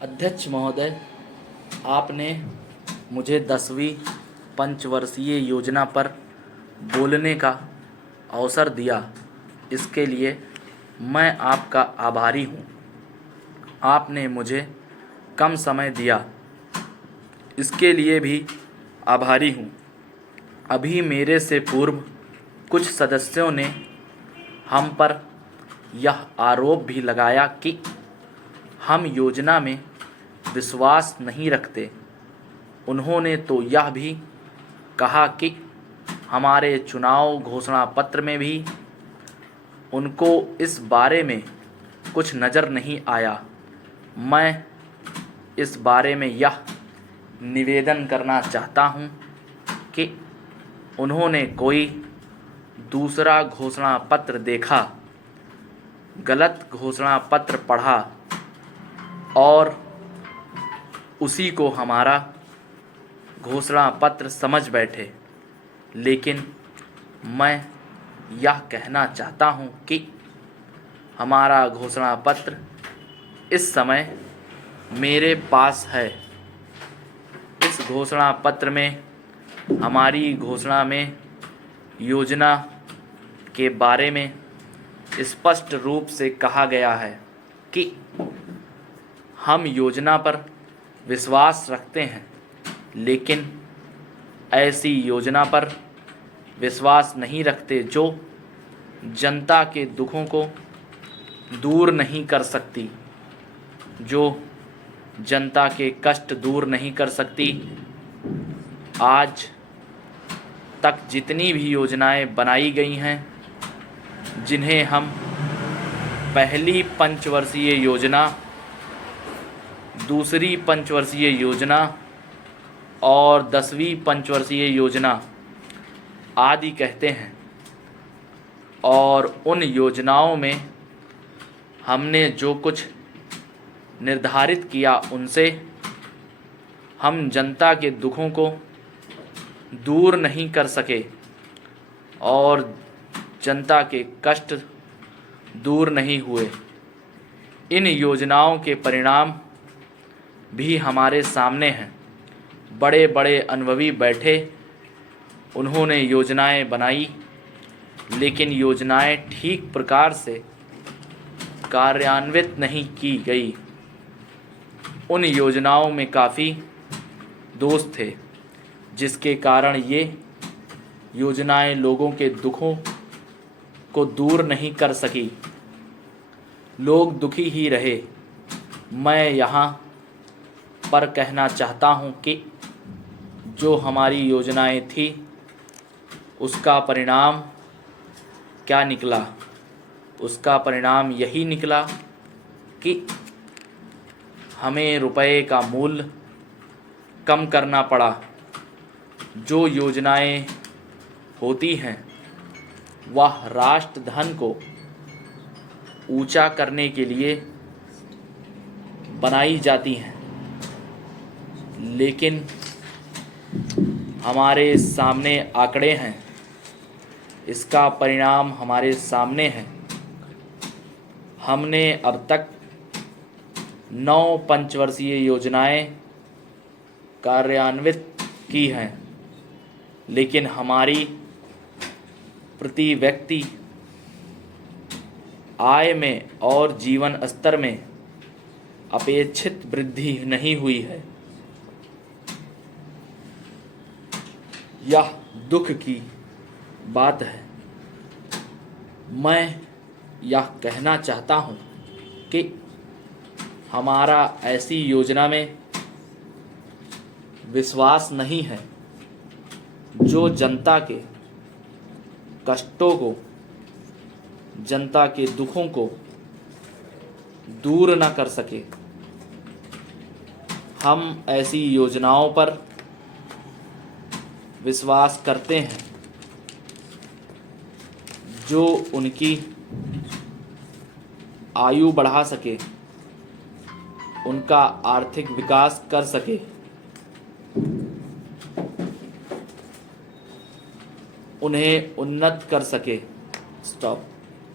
अध्यक्ष महोदय, आपने मुझे 10वीं पंचवर्षीय योजना पर बोलने का अवसर दिया, इसके लिए मैं आपका आभारी हूँ। आपने मुझे कम समय दिया, इसके लिए भी आभारी हूँ। अभी मेरे से पूर्व कुछ सदस्यों ने हम पर यह आरोप भी लगाया कि हम योजना में विश्वास नहीं रखते। उन्होंने तो यह भी कहा कि हमारे चुनाव घोषणा पत्र में भी उनको इस बारे में कुछ नज़र नहीं आया। मैं इस बारे में यह निवेदन करना चाहता हूँ कि उन्होंने कोई दूसरा घोषणा पत्र देखा, गलत घोषणा पत्र पढ़ा और उसी को हमारा घोषणा पत्र समझ बैठे। लेकिन मैं यह कहना चाहता हूँ कि हमारा घोषणा पत्र इस समय मेरे पास है। इस घोषणा पत्र में हमारी घोषणा में योजना के बारे में स्पष्ट रूप से कहा गया है कि हम योजना पर विश्वास रखते हैं, लेकिन ऐसी योजना पर विश्वास नहीं रखते जो जनता के दुखों को दूर नहीं कर सकती, जो जनता के कष्ट दूर नहीं कर सकती। आज तक जितनी भी योजनाएं बनाई गई हैं, जिन्हें हम पहली पंचवर्षीय योजना, दूसरी पंचवर्षीय योजना और 10वीं पंचवर्षीय योजना आदि कहते हैं, और उन योजनाओं में हमने जो कुछ निर्धारित किया, उनसे हम जनता के दुखों को दूर नहीं कर सके और जनता के कष्ट दूर नहीं हुए। इन योजनाओं के परिणाम भी हमारे सामने हैं। बड़े बड़े अनुभवी बैठे, उन्होंने योजनाएं बनाई, लेकिन योजनाएं ठीक प्रकार से कार्यान्वित नहीं की गई। उन योजनाओं में काफ़ी दोष थे, जिसके कारण ये योजनाएं लोगों के दुखों को दूर नहीं कर सकी। लोग दुखी ही रहे। मैं यहाँ पर कहना चाहता हूँ कि जो हमारी योजनाएं थी, उसका परिणाम क्या निकला? उसका परिणाम यही निकला कि हमें रुपए का मूल्य कम करना पड़ा। जो योजनाएं होती हैं, वह राष्ट्र धन को ऊंचा करने के लिए बनाई जाती हैं, लेकिन हमारे सामने आंकड़े हैं, इसका परिणाम हमारे सामने है। हमने अब तक 9 पंचवर्षीय योजनाएं कार्यान्वित की हैं, लेकिन हमारी प्रति व्यक्ति आय में और जीवन स्तर में अपेक्षित वृद्धि नहीं हुई है। यह दुख की बात है। मैं यह कहना चाहता हूँ कि हमारा ऐसी योजना में विश्वास नहीं है जो जनता के कष्टों को, जनता के दुखों को दूर न कर सके। हम ऐसी योजनाओं पर विश्वास करते हैं जो उनकी आयु बढ़ा सके, उनका आर्थिक विकास कर सके, उन्हें उन्नत कर सके। स्टॉप।